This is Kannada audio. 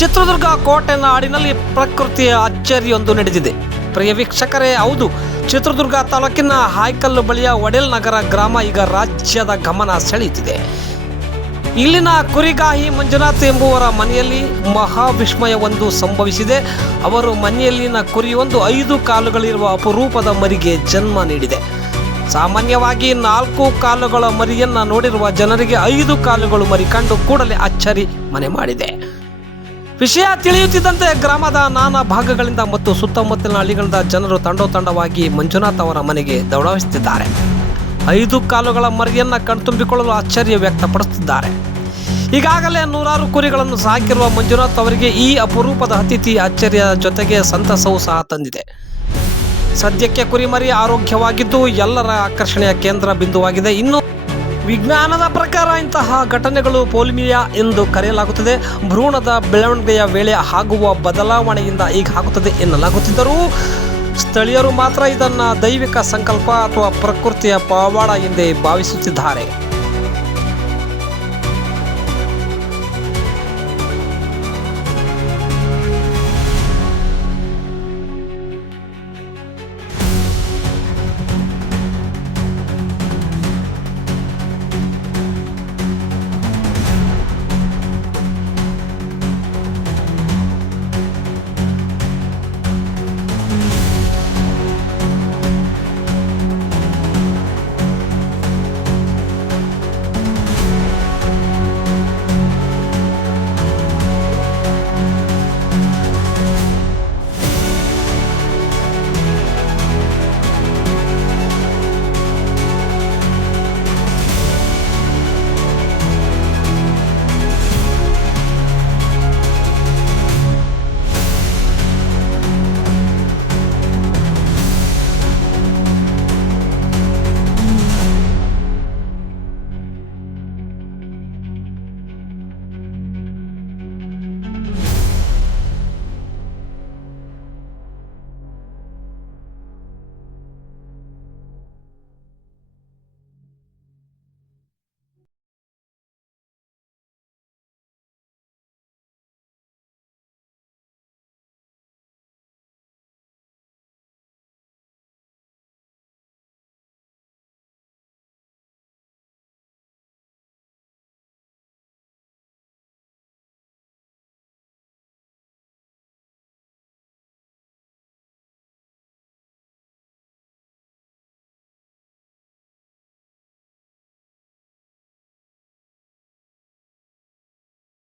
ಚಿತ್ರದುರ್ಗ ಕೋಟೆ ನಾಡಿನಲ್ಲಿ ಪ್ರಕೃತಿಯ ಅಚ್ಚರಿಯೊಂದು ನಡೆದಿದೆ. ಪ್ರಿಯ ವೀಕ್ಷಕರೇ, ಹೌದು, ಚಿತ್ರದುರ್ಗ ತಾಲೂಕಿನ ಹಾಯ್ಕಲ್ಲು ಬಳಿಯ ಒಡೆಲ್ ನಗರ ಗ್ರಾಮ ಈಗ ರಾಜ್ಯದ ಗಮನ ಸೆಳೆಯುತ್ತಿದೆ. ಇಲ್ಲಿನ ಕುರಿಗಾಹಿ ಮಂಜುನಾಥ್ ಎಂಬುವರ ಮನೆಯಲ್ಲಿ ಮಹಾವಿಸ್ಮಯವೊಂದು ಸಂಭವಿಸಿದೆ. ಅವರು ಮನೆಯಲ್ಲಿನ ಕುರಿಯೊಂದು 5 ಕಾಲುಗಳಿರುವ ಅಪರೂಪದ ಮರಿಗೆ ಜನ್ಮ ನೀಡಿದೆ. ಸಾಮಾನ್ಯವಾಗಿ 4 ಕಾಲುಗಳ ಮರಿಯನ್ನು ನೋಡಿರುವ ಜನರಿಗೆ 5 ಕಾಲುಗಳು ಮರಿ ಕಂಡು ಕೂಡಲೇ ಅಚ್ಚರಿ ಮನೆ ಮಾಡಿದೆ. ವಿಷಯ ತಿಳಿಯುತ್ತಿದ್ದಂತೆ ಗ್ರಾಮದ ನಾನಾ ಭಾಗಗಳಿಂದ ಮತ್ತು ಸುತ್ತಮುತ್ತಲಿನ ಹಳ್ಳಿಗಳಿಂದ ಜನರು ತಂಡೋತಂಡವಾಗಿ ಮಂಜುನಾಥ್ ಅವರ ಮನೆಗೆ ದೌಡಾಯಿಸುತ್ತಿದ್ದಾರೆ. 5 ಕಾಲುಗಳ ಮರಿಯನ್ನು ಕಣ್ತುಂಬಿಕೊಳ್ಳಲು ಆಶ್ಚರ್ಯ ವ್ಯಕ್ತಪಡಿಸುತ್ತಿದ್ದಾರೆ. ಈಗಾಗಲೇ 100 ಕುರಿಗಳನ್ನು ಸಾಕಿರುವ ಮಂಜುನಾಥ್ ಅವರಿಗೆ ಈ ಅಪರೂಪದ ಅತಿಥಿ ಅಚ್ಚರಿಯ ಜೊತೆಗೆ ಸಂತಸವೂ ಸಹ ತಂದಿದೆ. ಸದ್ಯಕ್ಕೆ ಕುರಿಮರಿ ಆರೋಗ್ಯವಾಗಿದ್ದು ಎಲ್ಲರ ಆಕರ್ಷಣೆಯ ಕೇಂದ್ರ ಬಿಂದುವಾಗಿದೆ. ಇನ್ನು ವಿಜ್ಞಾನದ ಪ್ರಕಾರ ಇಂತಹ ಘಟನೆಗಳು ಪೋಲಿಮಿಯಾ ಎಂದು ಕರೆಯಲಾಗುತ್ತದೆ. ಭ್ರೂಣದ ಬೆಳವಣಿಗೆಯ ವೇಳೆ ಆಗುವ ಬದಲಾವಣೆಯಿಂದ ಹೀಗಾಗುತ್ತದೆ ಎನ್ನಲಾಗುತ್ತಿದ್ದರೂ ಸ್ಥಳೀಯರು ಮಾತ್ರ ಇದನ್ನು ದೈವಿಕ ಸಂಕಲ್ಪ ಅಥವಾ ಪ್ರಕೃತಿಯ ಪವಾಡ ಎಂದೇ ಭಾವಿಸುತ್ತಿದ್ದಾರೆ.